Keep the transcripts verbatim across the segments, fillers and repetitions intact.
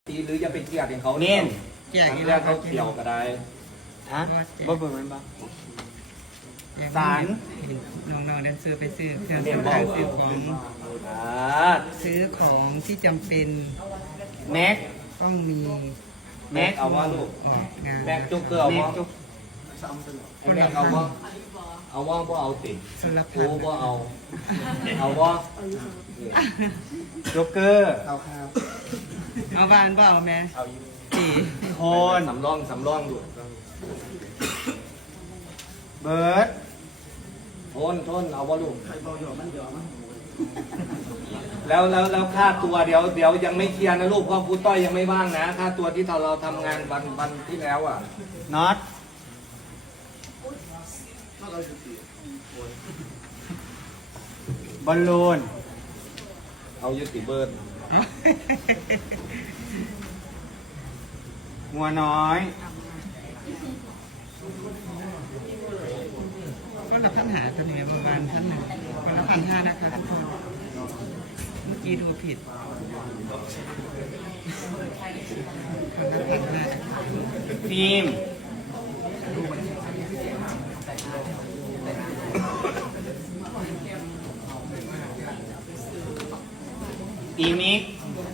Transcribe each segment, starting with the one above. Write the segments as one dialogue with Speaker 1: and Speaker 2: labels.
Speaker 1: ตีหรือจะไปเกลียดให้เขา
Speaker 2: เน้น
Speaker 1: เกลียดเรื่องเขาเกี่ยวก็ได้
Speaker 2: ฮะบ่เบิ่งมันบ่สาร
Speaker 3: น้องๆเดินซื้อไปซื้อเครื่องสำอางซื้อของ
Speaker 2: อ่า
Speaker 3: ซื้อของที่จำเป็น
Speaker 2: แม็ก
Speaker 3: ต้องมี
Speaker 1: แม็กเอาว่าลูก
Speaker 3: ออกงาน
Speaker 1: แม็กจุกเกลือเอา
Speaker 2: แม็ก
Speaker 1: ว่า
Speaker 2: จุก
Speaker 1: แม็กเอาว่าเอาว่าบ่เอาติด
Speaker 3: สุรพั
Speaker 1: โอ้
Speaker 3: นธ์
Speaker 1: บ่เอาเอาว่า
Speaker 2: จุกเกอร์
Speaker 1: เอาครับ
Speaker 3: เอาบ้านเปล่าแม่
Speaker 1: เอาอยู่
Speaker 3: จี
Speaker 2: โคน
Speaker 1: สำรองสำรองดู
Speaker 2: เบิร์ด
Speaker 1: โทนโทนเอาว่าลูกแล้วแล้วแล้วค่าตัวเดี๋ยวเดี๋ยวยังไม่เคลียร์นะลูกเพราะครูต้อยยังไม่ว่างนะค่าตัวที่เราเราทำงานวันวันที่แล้วอ่ะ
Speaker 2: น็อตบอลลูน
Speaker 1: เอายุติเบิร์ด
Speaker 2: งัวน้อย
Speaker 3: ก็ละพันหาตัวนี้ประมาณพันหนึ่งคนละพันห้านะคะทุกคนเมื่อกี้ดูผิดคนละพันห้า
Speaker 2: ฟิล์มอีมิก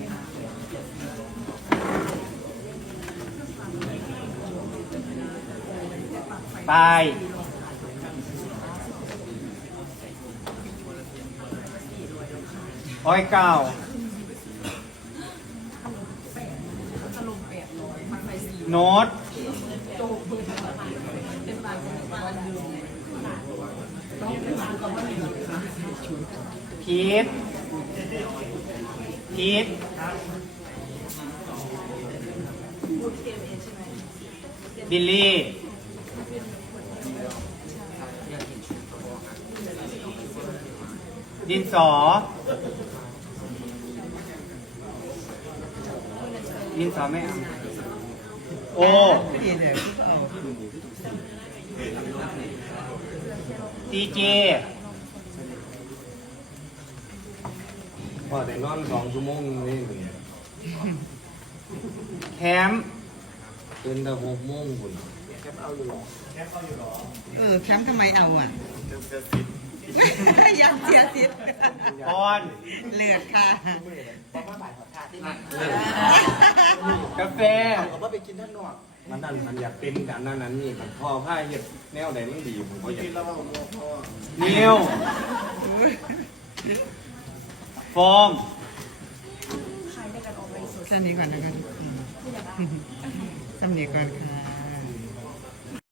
Speaker 2: ปายอ้อยเก่าโน้ตพีทพีทบิลลี่ดินสอดินสอไม่เอาโอ
Speaker 3: ไม่ดีเลยเอา
Speaker 2: ดีเจ
Speaker 1: พอแต่นอนสองชั่วโมงนี่
Speaker 2: แคมป์
Speaker 1: ตื่นแต่หกโมงคุณ
Speaker 3: เออแคมป์ทำไมเอาอ่ะยังเสียสิทธิ์
Speaker 2: พร
Speaker 3: เลือดค่ะ
Speaker 2: กาแฟ
Speaker 1: มันนั่นมันอยากเป็นกันนั่นนั้นนี่มันพ่อผ้าเห็ดแนวใดมันดีผมก็อยาก
Speaker 2: นิวโฟม
Speaker 3: แค่นี้ก่อนนะคะทุกคนสำเนียงก่อนค่ะ